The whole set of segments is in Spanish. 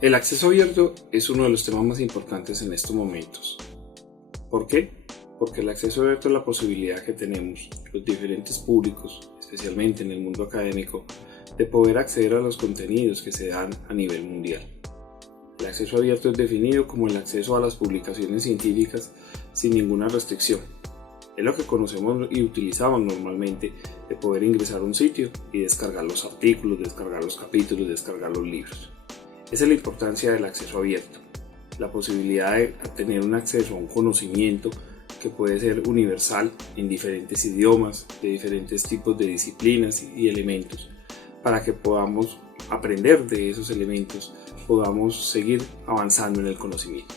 El acceso abierto es uno de los temas más importantes en estos momentos. ¿Por qué? Porque el acceso abierto es la posibilidad que tenemos los diferentes públicos, especialmente en el mundo académico, de poder acceder a los contenidos que se dan a nivel mundial. El acceso abierto es definido como el acceso a las publicaciones científicas sin ninguna restricción. Es lo que conocemos y utilizamos normalmente de poder ingresar a un sitio y descargar los artículos, descargar los capítulos, descargar los libros. Esa es la importancia del acceso abierto, la posibilidad de tener un acceso a un conocimiento que puede ser universal en diferentes idiomas, de diferentes tipos de disciplinas y elementos, para que podamos aprender de esos elementos, podamos seguir avanzando en el conocimiento.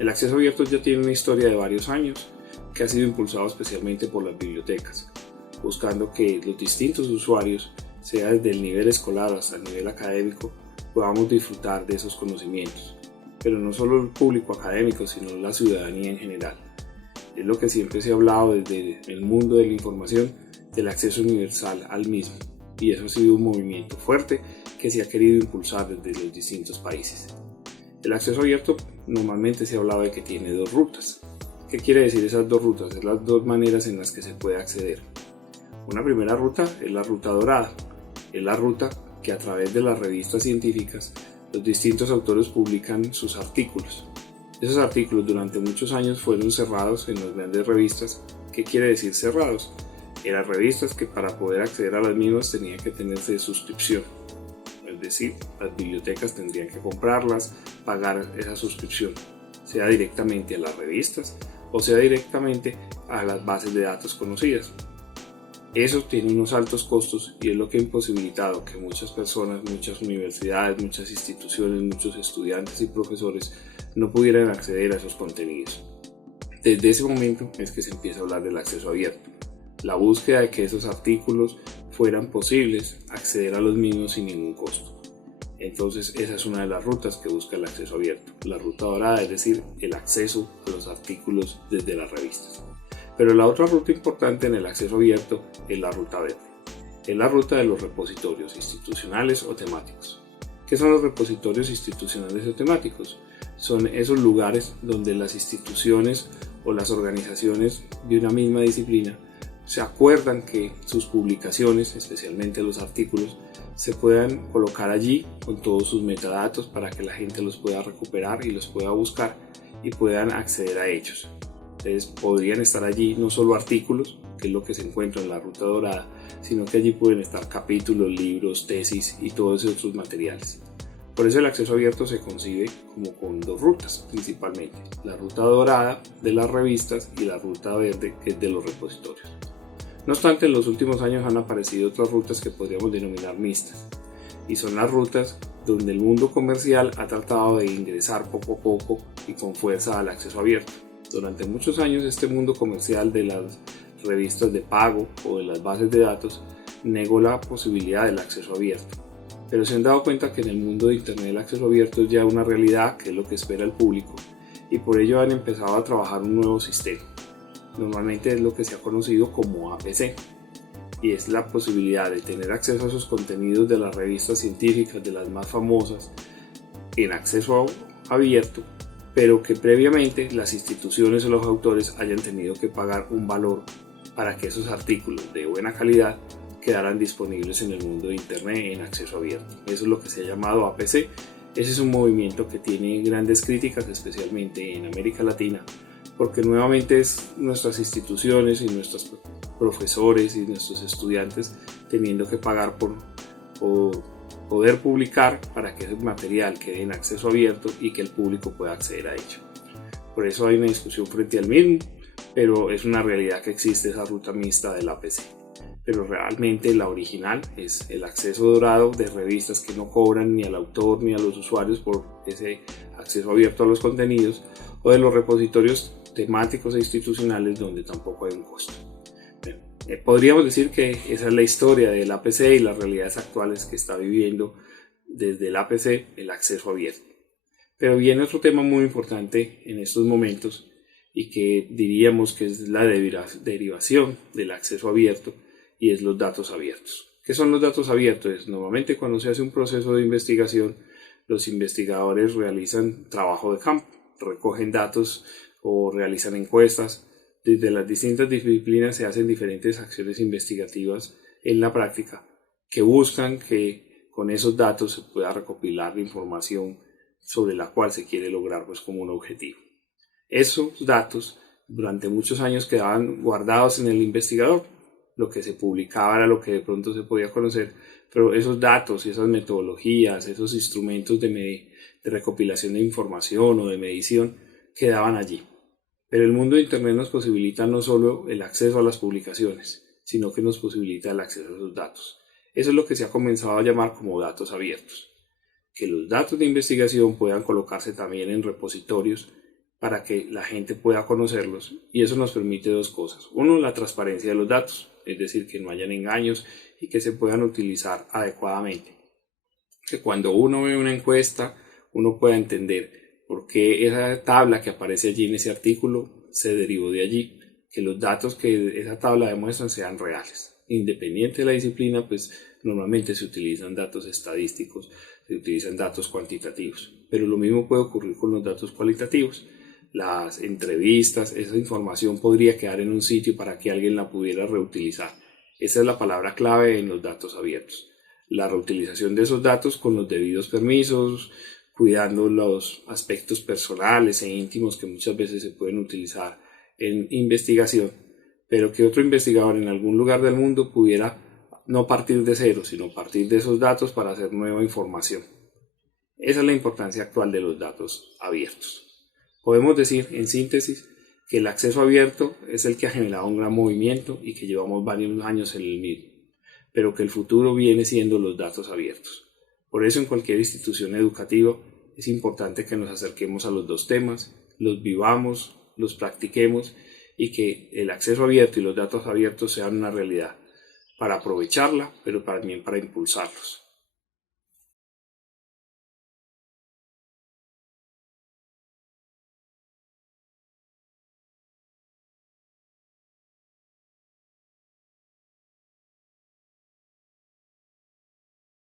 El acceso abierto ya tiene una historia de varios años que ha sido impulsado especialmente por las bibliotecas, buscando que los distintos usuarios, sea desde el nivel escolar hasta el nivel académico, podamos disfrutar de esos conocimientos, pero no solo el público académico, sino la ciudadanía en general. Es lo que siempre se ha hablado desde el mundo de la información, del acceso universal al mismo, y eso ha sido un movimiento fuerte que se ha querido impulsar desde los distintos países. El acceso abierto normalmente se ha hablado de que tiene dos rutas. ¿Qué quiere decir esas dos rutas? Es las dos maneras en las que se puede acceder. Una primera ruta es la ruta dorada, es la ruta que a través de las revistas científicas los distintos autores publican sus artículos. Esos artículos durante muchos años fueron cerrados en las grandes revistas. ¿Qué quiere decir cerrados? Eran revistas que para poder acceder a las mismas tenían que tenerse suscripción. Es decir, las bibliotecas tendrían que comprarlas, pagar esa suscripción, sea directamente a las revistas o sea directamente a las bases de datos conocidas. Eso tiene unos altos costos y es lo que ha imposibilitado que muchas personas, muchas universidades, muchas instituciones, muchos estudiantes y profesores no pudieran acceder a esos contenidos. Desde ese momento es que se empieza a hablar del acceso abierto, la búsqueda de que esos artículos fueran posibles acceder a los mismos sin ningún costo. Entonces esa es una de las rutas que busca el acceso abierto, la ruta dorada, es decir, el acceso a los artículos desde las revistas. Pero la otra ruta importante en el acceso abierto es la ruta verde. Es la ruta de los repositorios institucionales o temáticos. ¿Qué son los repositorios institucionales o temáticos? Son esos lugares donde las instituciones o las organizaciones de una misma disciplina se acuerdan que sus publicaciones, especialmente los artículos, se puedan colocar allí con todos sus metadatos para que la gente los pueda recuperar y los pueda buscar y puedan acceder a ellos. Entonces podrían estar allí no solo artículos, que es lo que se encuentra en la ruta dorada, sino que allí pueden estar capítulos, libros, tesis y todos esos materiales. Por eso el acceso abierto se concibe como con dos rutas principalmente, la ruta dorada de las revistas y la ruta verde que es de los repositorios. No obstante, en los últimos años han aparecido otras rutas que podríamos denominar mixtas, y son las rutas donde el mundo comercial ha tratado de ingresar poco a poco y con fuerza al acceso abierto. Durante muchos años este mundo comercial de las revistas de pago o de las bases de datos negó la posibilidad del acceso abierto. Pero se han dado cuenta que en el mundo de Internet el acceso abierto es ya una realidad, que es lo que espera el público, y por ello han empezado a trabajar un nuevo sistema. Normalmente es lo que se ha conocido como APC, y es la posibilidad de tener acceso a esos contenidos de las revistas científicas, de las más famosas, en acceso abierto, pero que previamente las instituciones o los autores hayan tenido que pagar un valor para que esos artículos de buena calidad quedaran disponibles en el mundo de Internet en acceso abierto. Eso es lo que se ha llamado APC. Ese es un movimiento que tiene grandes críticas, especialmente en América Latina, porque nuevamente es nuestras instituciones y nuestros profesores y nuestros estudiantes teniendo que pagar por poder publicar para que ese material quede en acceso abierto y que el público pueda acceder a ello. Por eso hay una discusión frente al mismo, pero es una realidad que existe esa ruta mixta del APC. Pero realmente la original es el acceso dorado de revistas que no cobran ni al autor ni a los usuarios por ese acceso abierto a los contenidos, o de los repositorios temáticos e institucionales donde tampoco hay un costo. Podríamos decir que esa es la historia del APC y las realidades actuales que está viviendo desde el APC el acceso abierto. Pero viene otro tema muy importante en estos momentos y que diríamos que es la derivación del acceso abierto, y es los datos abiertos. ¿Qué son los datos abiertos? Normalmente cuando se hace un proceso de investigación los investigadores realizan trabajo de campo, recogen datos o realizan encuestas. Desde las distintas disciplinas se hacen diferentes acciones investigativas en la práctica que buscan que con esos datos se pueda recopilar la información sobre la cual se quiere lograr pues como un objetivo. Esos datos durante muchos años quedaban guardados en el investigador. Lo que se publicaba era lo que de pronto se podía conocer, pero esos datos y esas metodologías, esos instrumentos de recopilación de información o de medición quedaban allí. Pero el mundo de Internet nos posibilita no solo el acceso a las publicaciones, sino que nos posibilita el acceso a esos datos. Eso es lo que se ha comenzado a llamar como datos abiertos. Que los datos de investigación puedan colocarse también en repositorios para que la gente pueda conocerlos, y eso nos permite dos cosas. Uno, la transparencia de los datos, es decir, que no hayan engaños y que se puedan utilizar adecuadamente. Que cuando uno ve una encuesta, uno pueda entender por qué esa tabla que aparece allí en ese artículo se derivó de allí, que los datos que esa tabla demuestra sean reales. Independiente de la disciplina, pues normalmente se utilizan datos estadísticos, se utilizan datos cuantitativos, pero lo mismo puede ocurrir con los datos cualitativos. Las entrevistas, esa información podría quedar en un sitio para que alguien la pudiera reutilizar. Esa es la palabra clave en los datos abiertos. La reutilización de esos datos con los debidos permisos, cuidando los aspectos personales e íntimos que muchas veces se pueden utilizar en investigación, pero que otro investigador en algún lugar del mundo pudiera no partir de cero, sino partir de esos datos para hacer nueva información. Esa es la importancia actual de los datos abiertos. Podemos decir, en síntesis, que el acceso abierto es el que ha generado un gran movimiento y que llevamos varios años en el mismo, pero que el futuro viene siendo los datos abiertos. Por eso en cualquier institución educativa es importante que nos acerquemos a los dos temas, los vivamos, los practiquemos y que el acceso abierto y los datos abiertos sean una realidad para aprovecharla, pero también para impulsarlos.